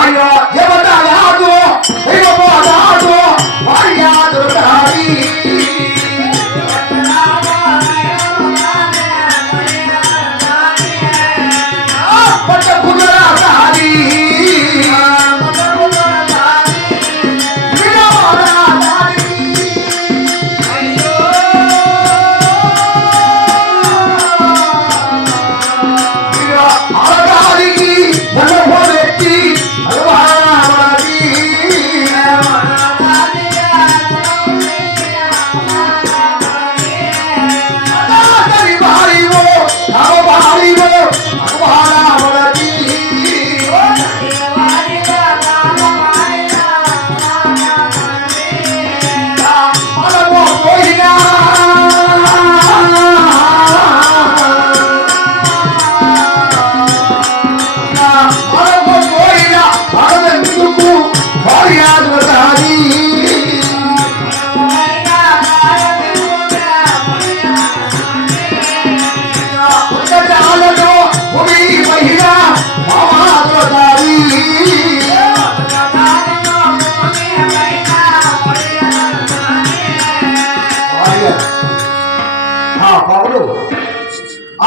అయ్యో దేవతాయాదు దైవపోదాదు వార్యాదు కారి పట్ట కుదురా సారి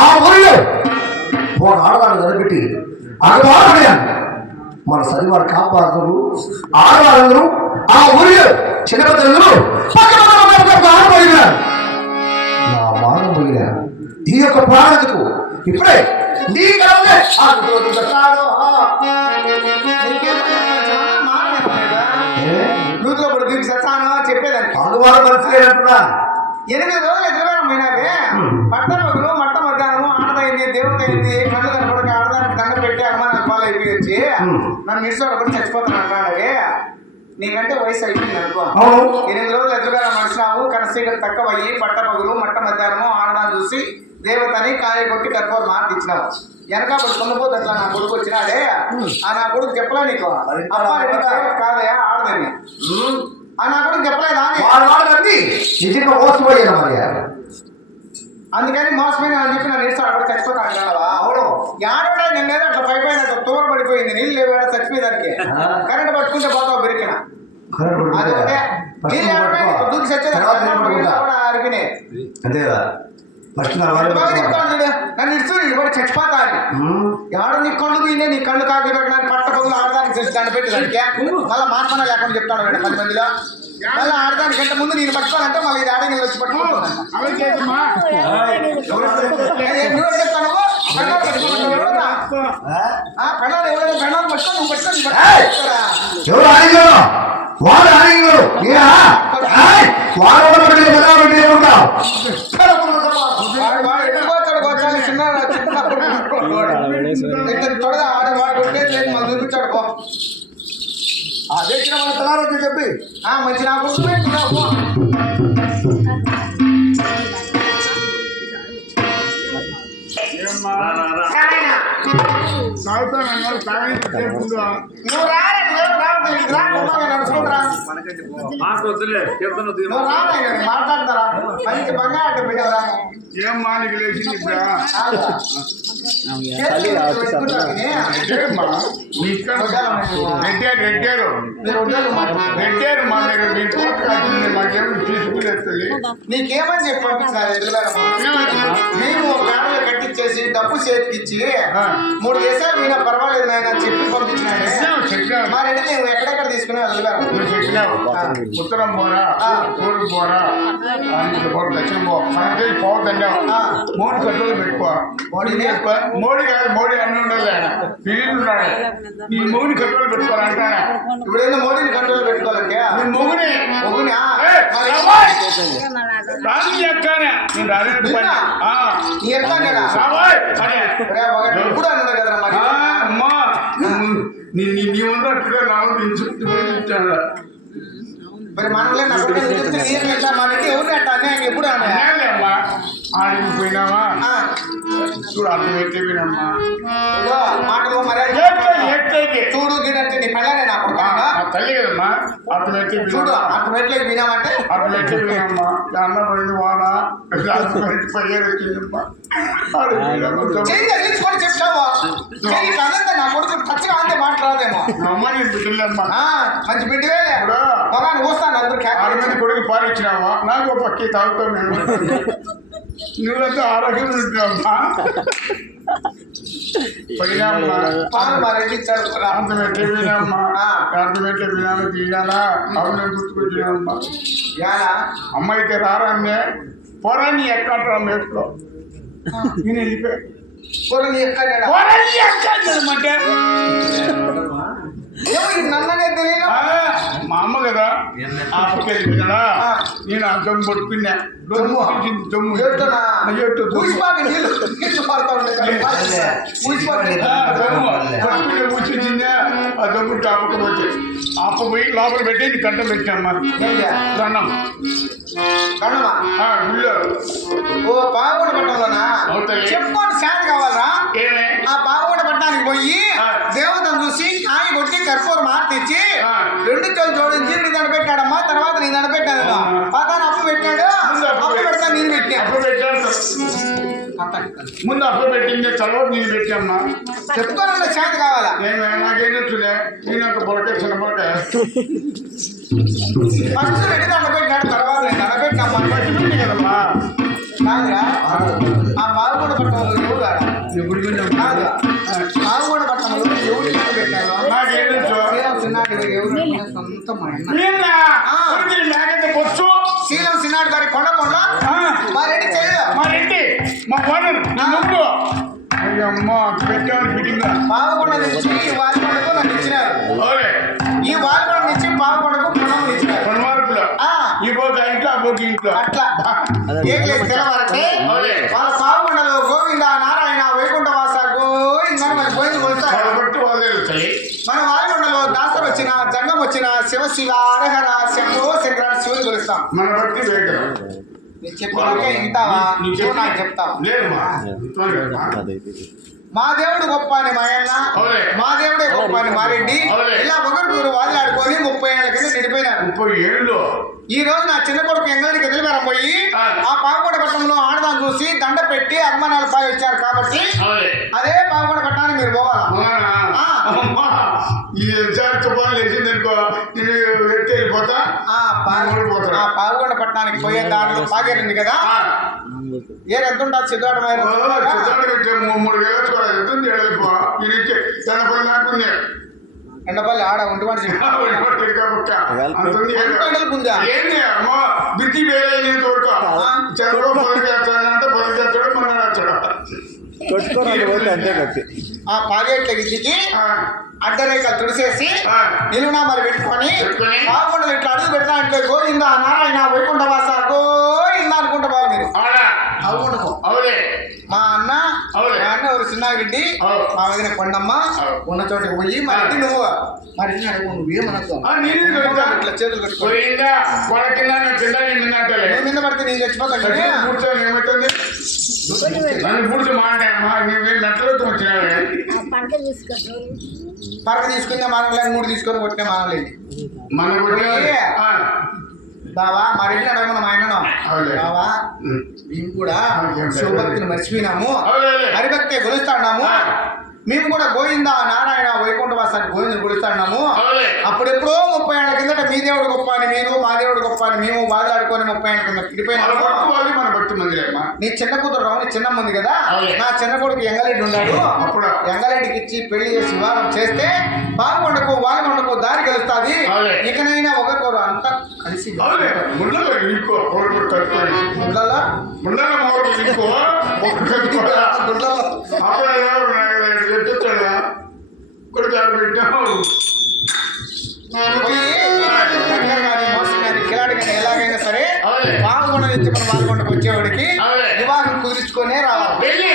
ఆ ఊరిలో ఒక ఆడవాళ్ళు నిలబెట్టి ఆడవారు మన సరివారు కాపాడుతారు ఆడవాళ్ళందరూ ఆ ఊరిలో చిన్నపిల్లలందరూ ఆడపోయినారు నా మానం పోయినా ఈ యొక్క ప్రాణకు ఇప్పుడే నీ చెప్పేదాన్ని ఆడవారు మనసు లేనట్టున్నా 8 రోజులు ఎదురుగానే పట్టణములు మట్ట మధ్యాహ్నము ఆడదైంది దేవత అయింది కళ్ళు కనపడక ఆడదానికి దండ పెట్టి అనుమానాలు పాలు అయిపోయి వచ్చి నన్ను నిడిచోడ కూడా చచ్చిపోతాను అన్నాడే. నీకంటే వయసు అయిపోయింది అనుకో. 8 రోజులు ఎదురుగా మనిషినావు కనసీకలు తక్కువ అయ్యి పట్ట పగులు మట్ట మధ్యాహ్నము ఆడదాన్ని చూసి దేవతని కాయ కొట్టి కర్పూర మార్పు ఇచ్చినావు. వెనకప్పుడు కొనుక్కోదు అట్లా నా కొడుకు వచ్చినాడే ఆ నా కొడుకు చెప్పలే నీకు కాదయా ఆడదని ఆ నా కొడుకు చెప్పలేదా నిజంగా మోసపోయాను మరి. అందుకని మోసపోయిన అని చెప్పి నన్ను ఇస్తాడు అక్కడ చచ్చిపోతా అంటావా? అవును యాడోడా నిన్నేదో అట్లా పైపోయినట్టు తూర పడిపోయింది నీళ్ళు లేవాడ చచ్చిపోయేదానికి కరెంట్ పట్టుకుంటే పోతావు బెరికిన దూకి చచ్చేది అరిపినాయి అంతేదా నన్ను ఇస్తూ కూడా చచ్చిపోతా ఎవడో నీ కళ్ళు పోయిందే నీ కళ్ళు కాకి పెట్టడానికి పట్ట పగులు ఆడదానికి తెలిసి దండ పెట్టేదానికి మళ్ళీ మాత్రమే లేకుండా చెప్తాను 10 మందిలో మళ్ళీ ఆడదానికంటే ముందు నేను పట్టుకోవాలంటే మళ్ళీ ఇది ఆడే నేను వచ్చి పట్టుకుంటాను. నువ్వు చెప్తాను పెళ్ళాలు ఎవరైనా పెళ్ళాలు పట్టుకో నువ్వు త్వరగా ఆడే వాడుకుంటే నేను మనం చూపించాడు పో అదే మన తలారో చెప్పి మంచి నా కొడుకు మాట్లాడతారా మంచి బంగారు పెట్టారా ఏం మానికి లేచింది నీకేమని చెప్పి పంపించారు మేము ఫ్యామిలీ కట్టించేసి డబ్బు చేతికిచ్చి 3 దేశాలు మీనా పర్వాలేదు నాయన చెప్పి పంపించినాను. మరి నువ్వు ఎక్కడెక్కడ తీసుకుని చెప్పినావు ఉత్తరం పోరా తూర్పు పోరా దక్షిణం పోవద్దన్నావు. మోడీ కంట్రోల్ పెట్టుకో. మోడీ కాదు మోడీ అన్ని ఉండాలి ఆయన ఫీల్డ్ ఉన్నాడు ఈ మొగుని కంట్రోల్ పెట్టుకోవాలంటా. ఇప్పుడేదో మోడీని కంట్రోల్ పెట్టుకోవాలంటే మొగుని ఎప్పుడు అన్నాడు కదా అమ్మా నీ ఉన్నట్టుగా నాలుగు మరి మనలే మనకి ఎవరు అట్ట అన్యాయం ఎప్పుడు అమ్మా ఆడికి పోయినావా చూడు అర్థమైతేనమ్మా మాటలు మరి చూడు గిడంటే నీ పెళ్ళనే నాకు తల్లి కదమ్మా అర్థమైతే చూడు అర్థమెట్లకి వినామంటే అర్థమైతే వినమ్మా అన్న పడింది వాన పయ్యారు వచ్చిందమ్మా చెయ్యి తగిలించుకొని చెప్తావా చెయ్యి కాదంటే నా కొడుకు ఖచ్చితంగా అంతే మాట్లాడదేమో అమ్మ నేను బిడ్డలేమ్మా మంచి బిడ్డవేలే ఇప్పుడు మగాన్ని వస్తాను అందరూ ఆరోగ్యం కొడుకు పాలిచ్చినావా నాకు పక్కి తాగుతావు నేను నువ్వంతా ఆరోగ్యం ఉంటున్నావమ్మా పోయినామ్మా పాలు మా రెడ్డి ఇచ్చాడు అర్థమైతే వినమ్మా అర్థమైతే వినాను తీయాలా అవును గుర్తుకొచ్చినామ్మా యాలా అమ్మ అయితే రారాన్నే పోరాని ఎక్కడ మేట్లో నేను వెళ్ళిపోయా పోరు నీ ఎక్కడ పోరాని ఎక్కడమంటే నన్ననే తెలియదు మా అమ్మ కదా ఆ పక్కకి కదా నేను ఆ దమ్ము పడుకున్నా దమ్ము ఊసిపాకి నీళ్ళు పడతా కూర్చుందా ఆ దమ్ము టాపకం వచ్చి అప్ప పోయి లోపల పెట్టి నీ కంట పెట్టామ్మా దండం కన్నమా గుళ్ళో ఓ పావుగొండ పట్టణంలోనా అవుతాయి. చెప్పుకోండి శాంతి కావాలా ఏమే ఆ పావుగొండ పట్టణానికి పోయి దేవతను చూసి కాయ కొట్టి కర్పూరం మార్తిచ్చి 2 చేతులు జోడించి నీ దండ పెట్టాడమ్మా తర్వాత నీ దండ పెట్టాను పతాను అప్పు పెట్టాడు అప్పు పెడతా నేను పెట్టా అప్పుడు పెట్టాను ముందు అప్పుడు పెట్టింది తర్వాత నేను పెట్టామ్మా చెప్పుకోనండి శాంతి కావాలా నేను నాకేం తెలుసులే నేను ఒక పొలకే చిన్న పొలకే ఫస్ట్ రెడ్డి దండ పెట్టాడు తర్వాత నేను దండ పెట్టామ్మా పెట్టింది కదమ్మా కాదురా ఆ పావుగొండ పట్టణంలో ఎవరు కాదా ఎప్పుడు కాదు పావుగొండ పట్టణంలో ఎవరు దండ పెట్టారు నాకేం తెలుసు సిన్నాడు ఎవరు సొంత మా అన్న నాకైతే బొచ్చు శీలం సిన్నాడు గారి కొండకొండ మా రెడ్డి చేయలేదు మా రెడ్డి మా ఓనర్ నువ్వు అయ్యమ్మ పెట్టాను ఫిట్టింగ్ పావుగొండ నుంచి ఈ వారికొండకు నన్ను ఇచ్చినారు ఈ వారికొండ నుంచి పావుగొండకు పొలం ఇచ్చినారు 2 మార్కులు ఈ పోక ఇంట్లో ఆ పోక ఇంట్లో అట్లా ఏం లేదు తెలవాలంటే వాళ్ళ పావుగొండలో గోవింద నారాయణ వైకుంఠ వాస గోవింద మరి గోవింద కొలుస్తారు బట్టి వాళ్ళే తెలుస్తాయి మన వారికొండలో దాసరు వచ్చిన జంగం వచ్చిన శివ శివ హరహర శంభో శంకర శివుని కొలుస్తాం మన బట్టి వేగం నీ చెప్పినకే ఇంటావా నువ్వు నాకు చెప్తావు లేదమ్మా మా దేవుడు గొప్ప అని మా అన్న మా దేవుడే గొప్ప అని మా రెడ్డి ఇలా ఒకరికొకరు వాదిలాడుకొని 30 ఏళ్ళ కింద నిడిపోయినారు 30 ఏళ్ళు ఈ రోజు నా చిన్న కొడుకు ఎంగళకి ఎదిలిమేరం పోయి ఆ పావుగొండ పట్టణంలో ఆడదాన్ని చూసి దండ పెట్టి అభిమానాలు పాయి వచ్చారు కాబట్టి అదే పావుగొండ పట్టణానికి మీరు పోవాలా ఈ చెప్పాలి లేచింది అనుకో నేను ఎట్టి వెళ్ళిపోతా ఆ పావుగొండ పట్టణానికి పోయే దారిలో పాగేరింది కదా ఏ ఎంత సిద్ధార్థ 3 వేసుకోవాలి వెళ్ళిపో నేను ఇచ్చే తన నాకుంది ఎండపల్లి ఆడ ఒంటిపంట ఉందా ఏంది అమ్మో బిజీ వేరే తోడుకో చదువు పొలం చేస్తాడంటే పొలం చేస్తాడు మన వచ్చాడు ఆ పాగేట్ల గిద్దికి అడ్డరేఖలు తుడిసేసి నిలువునా మరి పెట్టుకొని పావుగొండలు ఇట్లా అడుగు పెడతా అంటే గోవింద నారాయణ వైకుంఠ వాస గోవింద అనుకుంటా బాగా మీరు అవునుకో మా అన్న ఎవరు చిన్నారెడ్డి మా వదిన కొండమ్మ ఉన్న చోటకి పోయి మా ఇంటి నువ్వు మరి నువ్వేమనొద్దు ఇట్లా చేతులు కట్టుకోవాలి నువ్వు మీద పడితే నేను చచ్చిపోతాను ఏమవుతుంది నన్ను పూర్తి మాట్లాడమ్మా నెట్లోకి వచ్చినావే పరక తీసుకునే మానలేదు 3 తీసుకొని కొట్టిన మానలేదు మన బావా మా రెడ్డి అడగమన్న మా ఆయనను బావా మేము కూడా శివభక్తిని మర్చిపోయినాము హరిభక్తి కొలుస్తాన్నాము మేము కూడా గోవింద నారాయణ వైకుంఠ వాసాన్ని గోవిందని కొలుస్తాన్నాము అప్పుడెప్పుడో 30 ఏళ్ల కిందట మీ దేవుడు గొప్ప అని నేను మా దేవుడు గొప్ప అని మేము బాధలాడుకొని 30 ఏళ్ల కింద విడిపోయినాము మన భక్తి మందిరే నీ చిన్న కూతురు రావు చిన్న మంది కదా నా చిన్న కొడుకు ఎంగరెడ్డి ఉన్నాడు అప్పుడు ఎంగరెడ్డికి ఇచ్చి పెళ్లి చేసి వివాహం చేస్తే పాల్గొండకు వాల్గొండకు దారి కలుస్తుంది ఇకనైనా ఒకరికొకరు అంతా కలిసి కిలాడి కానీ ఎలాగైనా సరే పాల్గొండ నుంచి మన పాల్గొండకు వచ్చేవాడికి వివాహం కుదుర్చుకునే రావాలి పెళ్ళి